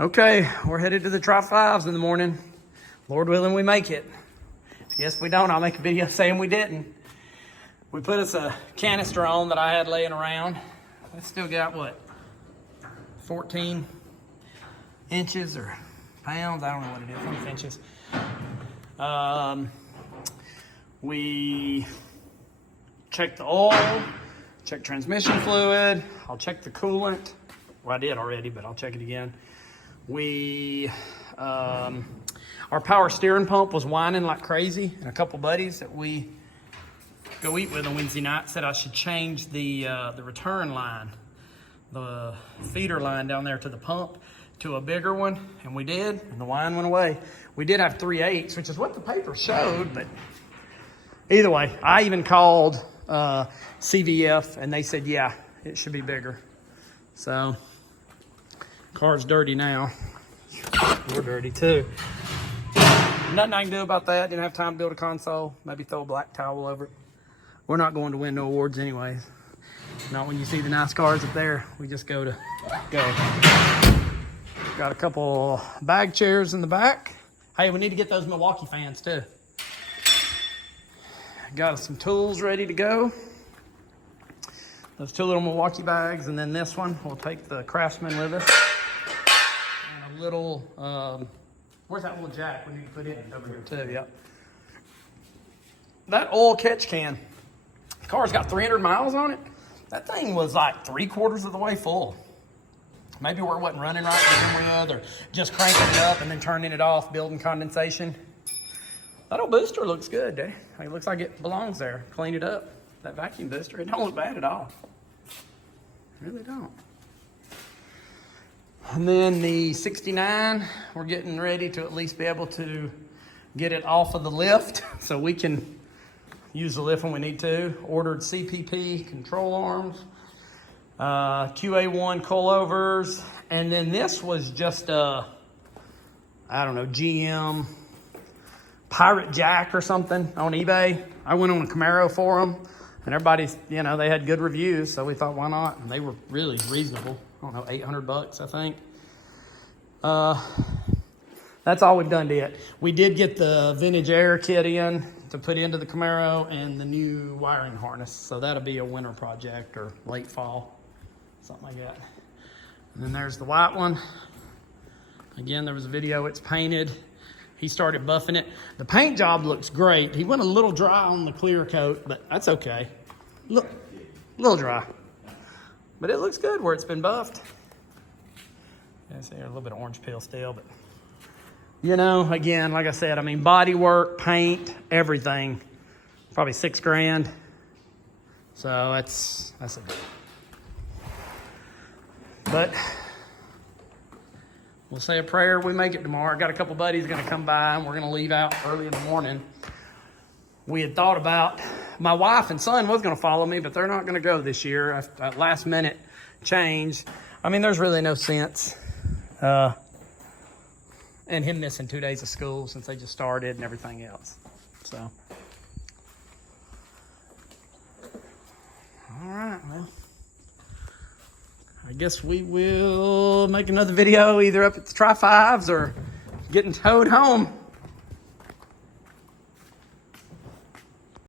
Okay, we're headed to the Tri-5s in the morning. Lord willing, we make it. If we don't, I'll make a video saying we didn't. We put us a canister on that I had laying around. It's still got, what, 14 inches or pounds? I don't know what it is. I think it's inches. We checked the oil, checked transmission fluid. I'll check the coolant. Well, I did already, but I'll check it again. Our power steering pump was whining like crazy, and a couple buddies that we go eat with on Wednesday night said I should change the return line, the feeder line down there to the pump, to a bigger one, and we did, and the whine went away. We did have 3/8, which is what the paper showed, but either way, I even called CVF, and they said, yeah, it should be bigger. So, car's dirty now. We're dirty too. Nothing I can do about that. Didn't have time to build a console. Maybe throw a black towel over it. We're not going to win no awards anyways. Not when you see the nice cars up there. We just go to go. Got a couple bag chairs in the back. Hey, we need to get those Milwaukee fans too. Got some tools ready to go. Those two little Milwaukee bags, and then this one. We'll take the Craftsman with us. And a little, where's that little jack we need to put in? Over here too, yep. That oil catch can, the car's got 300 miles on it. That thing was like 3/4 of the way full. Maybe where it wasn't running right to begin with, or just cranking it up and then turning it off, building condensation. That old booster looks good, eh? It looks like it belongs there. Clean it up. That vacuum booster, it don't look bad at all. Really don't. And then the 69, we're getting ready to at least be able to get it off of the lift so we can use the lift when we need to. Ordered CPP control arms, QA1 coilovers, and then this was just a, I don't know, GM Pirate Jack or something on eBay. I went on a Camaro for them, and everybody's, you know, they had good reviews, so we thought, why not? And they were really reasonable. I don't know, $800, I think. That's all we've done to it. We did get the vintage air kit in to put into the Camaro and the new wiring harness. So that'll be a winter project or late fall, something like that. And then there's the white one. Again, there was a video, it's painted. He started buffing it. The paint job looks great. He went a little dry on the clear coat, but that's okay. Look, a little dry. But it looks good where it's been buffed. There's a little bit of orange peel still, but you know, again, like I said, I mean, body work, paint, everything, probably $6 grand. So that's a deal. But we'll say a prayer, we make it tomorrow. I got a couple buddies gonna come by, and we're gonna leave out early in the morning. We had thought about, my wife and son was gonna follow me, but they're not gonna go this year. Last minute change. I mean, there's really no sense. And him missing 2 days of school since they just started and everything else. So, all right, well, I guess we will make another video either up at the Tri-5s or getting towed home.